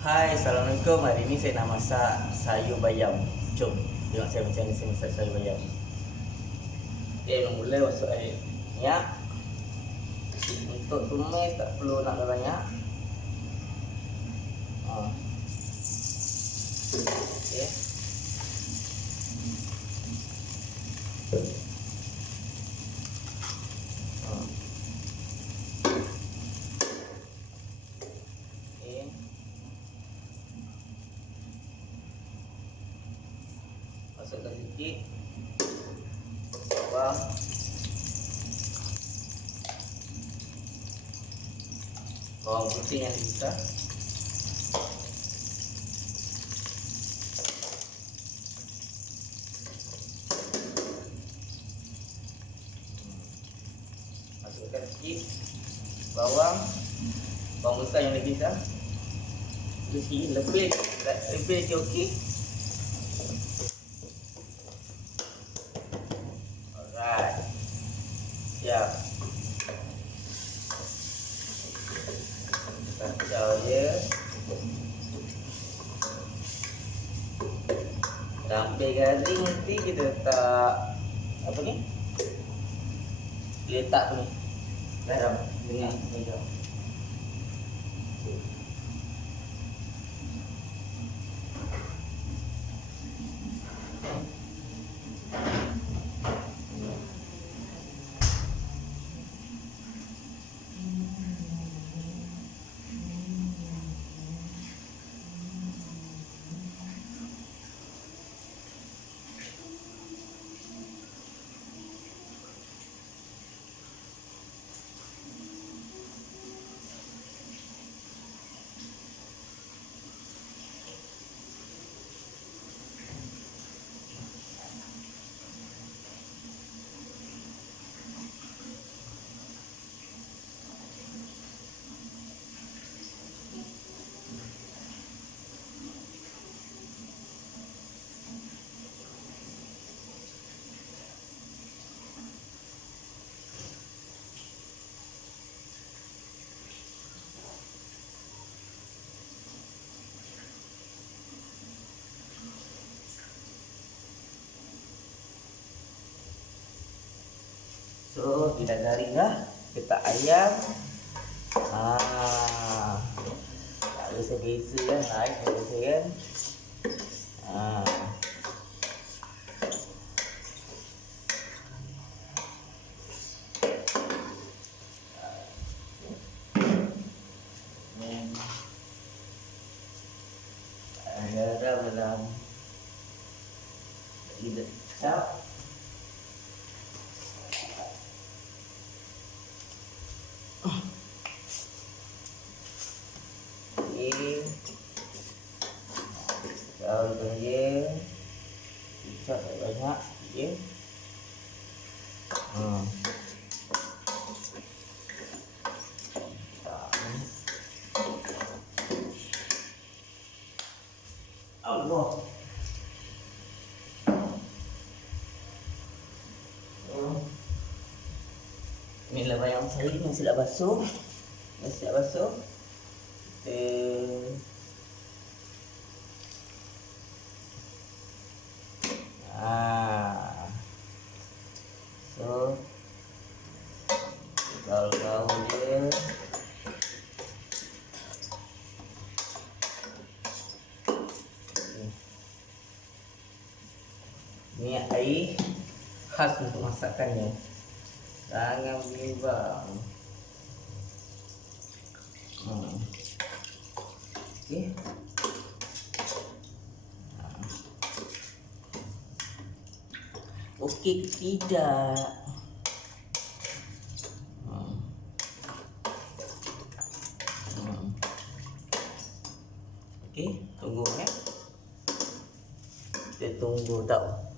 Hai, Assalamualaikum. Hari ini saya nak masak sayur bayam. Jom tengok saya macam mana saya masak sayur bayam. Okay, mula masuk air minyak. Untuk tumis tak perlu nak banyak. Okay. Masukkan sikit bawang, bawang putih yang besar, masukkan sikit bawang besar yang lagi besar, lebih je okey. Siap. Kacau je. Sampai garing nanti kita letak apa ni? Letak tu ni. Garam dengan garam. So, bila garing dah, letak ayam. Tak biasa-biasa kan, naik biasa kan. Garam dalam lidah kecap. Daun je, kecap tak banyak je. Allah. Inilah bayam saya yang sudah basuh. So gaul-gaul dia. Ini air khas untuk masakannya. Jangan bimbang. Okey. Okey ke tidak? Okey, tunggu ya. Kita tunggu tau.